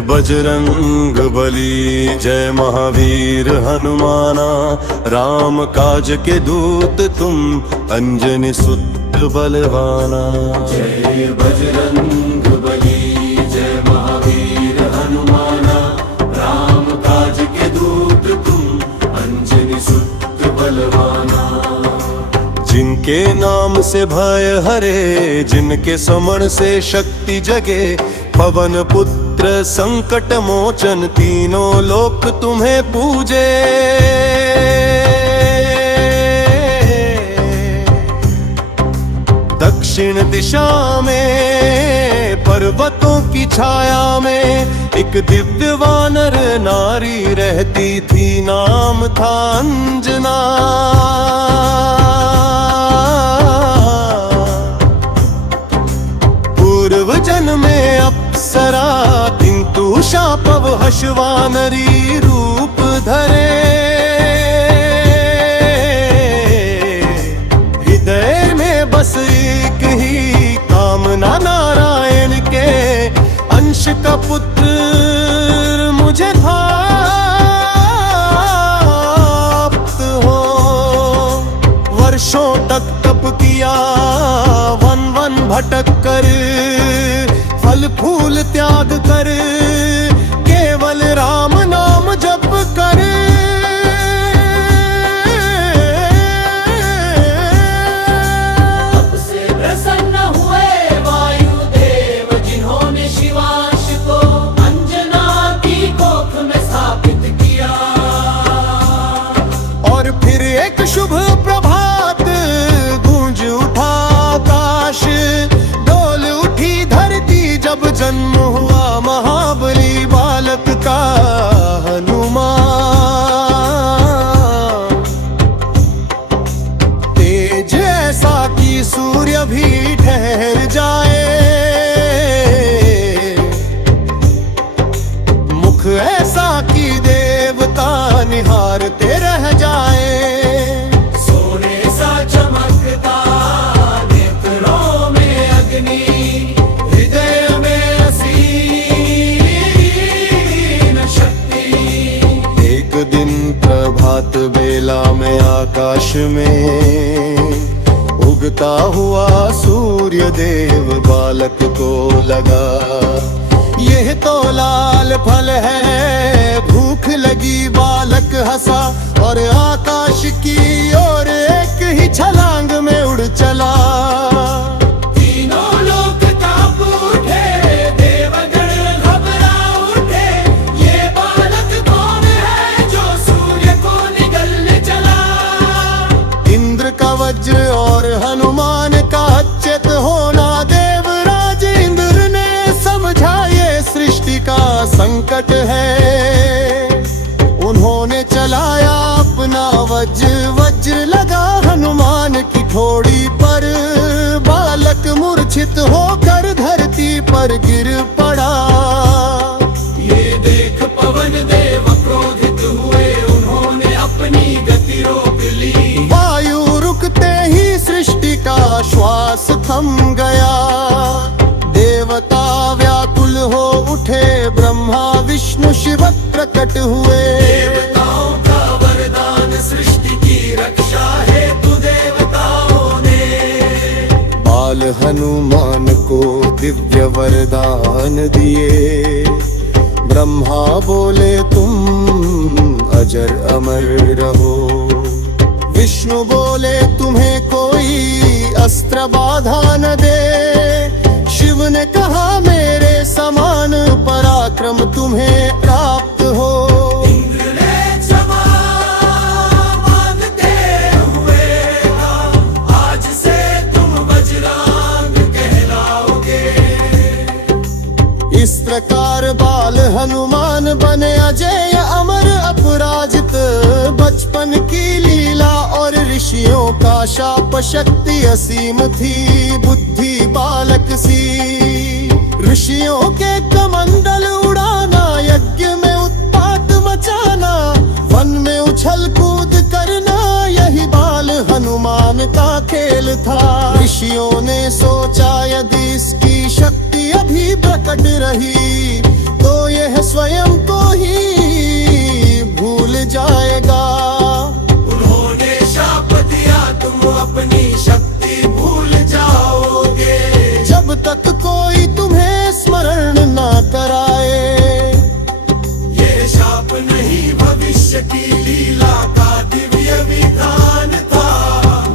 बजरंग बली जय महावीर हनुमाना, राम काज के दूत तुम अंजनी सुत बलवाना। जय बजरंग बली जय महावीर हनुमाना, राम काज के दूत तुम अंजनी सुत बलवाना। जिनके नाम से भय हरे, जिनके समण से शक्ति जगे, पवन पुत्र संकट मोचन, तीनों लोक तुम्हें पूजे। दक्षिण दिशा में पर्वतों की छाया में एक दिव्य वानर नारी रहती थी, नाम था अंजना। पूर्व जन्म में अप्सरा, किंतु शापव हशवानरी रूप धरे। हृदय में बस एक ही कामना, नारायण के अंश का पुत्र मुझे प्राप्त हो। वर्षों तक तप किया, वन वन भटक कर, फल फूल त्याग कर, केवल राम नाम जप कर। तब से प्रसन्न हुए वायुदेव, जिन्होंने शिवांश को अंजना की कोख में स्थापित किया। और फिर एक शुभ प्रभात गूंज उठा आकाश, डोल उठी धरती जब जन्म हुआ महाबली बालक का हनुमान। तेज ऐसा कि सूर्य भी ठहर जाए, मुख ऐसा कि देवता निहारते रह जाए। सोने सा चमकता नेत्रों में अग्नि, हृदय में असीम शक्ति। एक दिन प्रभात बेला में आकाश में उगता हुआ सूर्य देव बालक को लगा, यह तो लाल फल है। भूख लगी बालक हंसा और आकाश की ओर एक ही छलांग में उड़ चला। तीनों लोक कांप उठे, देवगण घबरा उठे। ये बालक कौन है जो सूर्य को निगलने चला? इंद्र का वज्र और हनुमान का अच्युत होना, देवराज इंद्र ने समझा ये सृष्टि का संकट है। उन्होंने चलाया अपना वज्र, वज्र लगा हनुमान की ठोड़ी पर। बालक मूर्छित होकर धरती पर गिर पड़ा। ये देख पवन देव क्रोधित हुए, उन्होंने अपनी गति रोक ली। वायु रुकते ही सृष्टि का श्वास थम गया। देवता व्याकुल हो उठे, ब्रह्मा विष्णु शिव प्रकट हुए। देवताओं का वरदान सृष्टि की रक्षा हेतु देवताओं ने बाल हनुमान को दिव्य वरदान दिए। ब्रह्मा बोले तुम अजर अमर रहो, विष्णु बोले तुम्हें कोई अस्त्र बाधा न दे। शिव ने कहा मेरे समान पराक्रम तुम्हें प्राप्त हो। इंद्र ने क्षमा मांगते हुए कहा, आज से तुम वज्रांग कहलाओगे। इस प्रकार बाल हनुमान बने अजय अमर अपराजित। बचपन की लीला और ऋषियों का शाप, शक्ति असीम थी बुद्धि बालक सी। ऋषियों के कमंडल उड़ाना, यज्ञ में उत्पात मचाना, वन में उछल कूद करना, यही बाल हनुमान का खेल था। ऋषियों ने सोचा यदि इसकी शक्ति अभी प्रकट रही तो यह स्वयं को ही भूल जाएगा। उन्होंने शाप दिया तुम अपनी शक्ति भूल जाओगे। जब तक कोई तुम्हें स्मरण ना कराए। ये शाप नहीं भविष्य की लीला का दिव्य विधान था।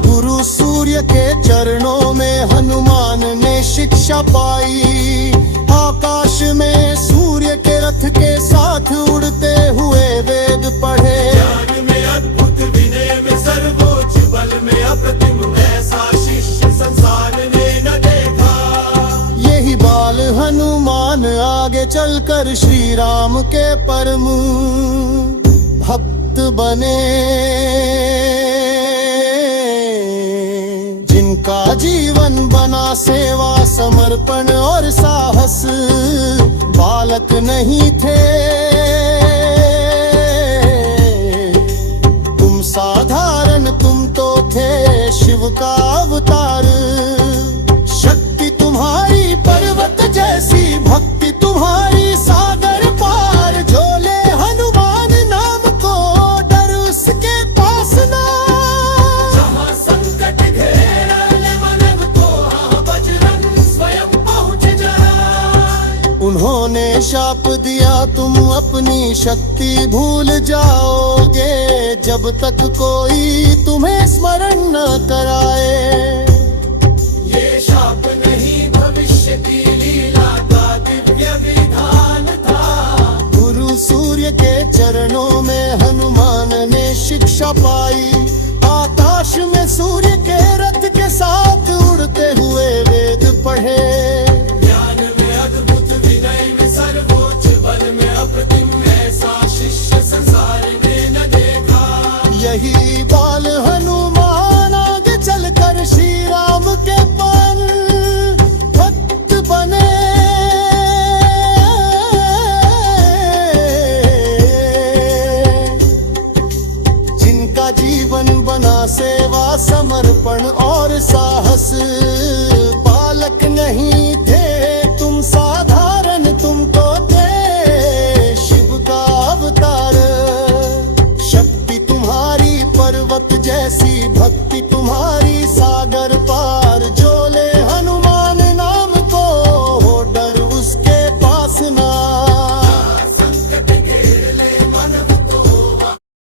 गुरु सूर्य के चरणों में हनुमान ने शिक्षा पाई। आकाश में सूर्य के रथ के साथ उड़ते हुए वेद पढ़े। ज्ञान में अद्भुत, विनय में सर्वोच्च, बल में अप्रतिम, ऐसा शिष्य संसार ने न देखा। यही बाल हनुमान आगे चलकर श्री राम के परम भक्त बने। जिनका जीवन बना सेवा, समर्पण और साहस। बालक नहीं थे तुम साधारण, तुम तो थे शिव का अवतार। शक्ति तुम्हारी पर्वत जैसी, भक्ति तुम्हारी सागर पार। झोले हनुमान नाम को, डर उसके पास ना। जहाँ संकट घेरे मन को, हाँ बजरंग स्वयं पहुँच जाए। उन्होंने शाप दिया तुम अपनी शक्ति भूल जाओगे। जब तक कोई तुम्हें स्मरण न कराए। ये शाप नहीं भविष्य की लीला का दिव्य विधान था। गुरु सूर्य के चरणों में हनुमान ने शिक्षा पाई। आकाश में सूर्य के रथ के साथ उड़ते हुए वेद पढ़े। ज्ञान में अद्भुत, विनय में सर्वोच्च, बल में अप्रतिम, ऐसा शिष्य संसार ने न देखा। यही